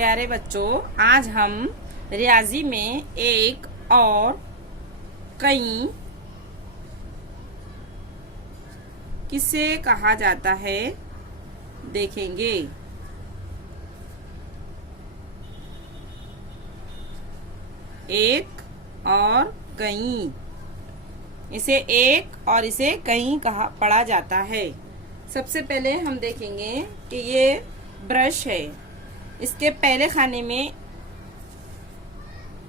प्यारे बच्चों, आज हम रियाजी में एक और कई किसे कहा जाता है देखेंगे। एक और कई, इसे एक और इसे कई पढ़ा जाता है। सबसे पहले हम देखेंगे कि ये ब्रश है। इसके पहले खाने में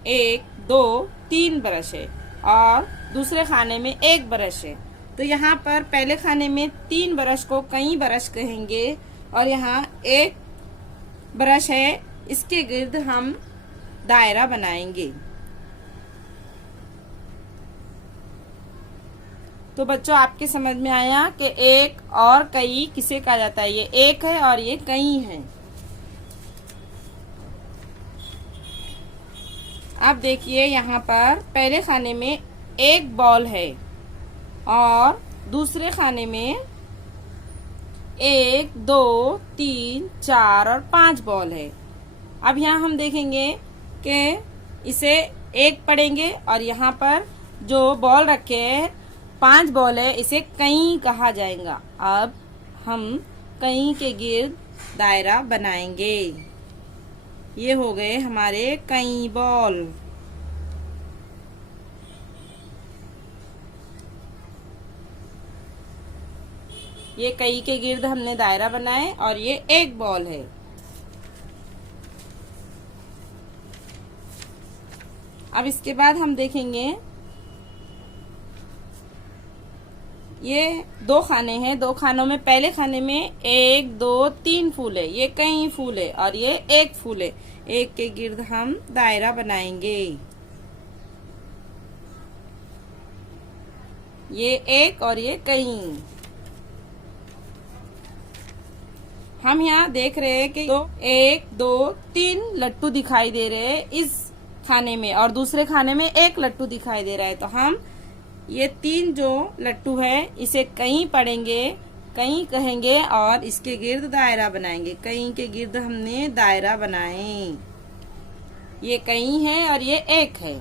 1, 2, 3 ब्रश है और दूसरे खाने में 1 ब्रश है। तो यहाँ पर पहले खाने में 3 ब्रश को कई ब्रश कहेंगे और यहाँ 1 ब्रश है, इसके गिर्द हम दायरा बनाएंगे। तो बच्चों, आपके समझ में आया कि एक और कई किसे कहा जाता है। ये एक है और ये कई है। अब देखिए, यहाँ पर पहले खाने में 1 बॉल है और दूसरे खाने में 1, 2, 3, 4 और 5 बॉल है। अब यहाँ हम देखेंगे कि इसे 1 पढ़ेंगे और यहाँ पर जो बॉल रखे हैं 5 बॉल है, इसे कई कहा जाएगा। अब हम कई के गिर्द दायरा बनाएंगे। ये हो गए हमारे कई बॉल। ये कई के गिर्द हमने दायरा बनाए और ये 1 बॉल है। अब इसके बाद हम देखेंगे, ये 2 खाने हैं। 2 खानों में पहले खाने में 1, 2, 3 फूल है, ये कई फूल है और ये 1 फूल है। 1 के गिर्द हम दायरा बनाएंगे। ये 1 और ये कई। हम यहाँ देख रहे हैं कि 1, 2, 3 लट्टू दिखाई दे रहे हैं इस खाने में और दूसरे खाने में 1 लट्टू दिखाई दे रहा है। तो हम ये 3 जो लट्टू है इसे कई पढ़ेंगे, कई कहेंगे और इसके गिर्द दायरा बनाएंगे। कई के गिर्द हमने दायरा बनाए। ये कई है और ये 1 है।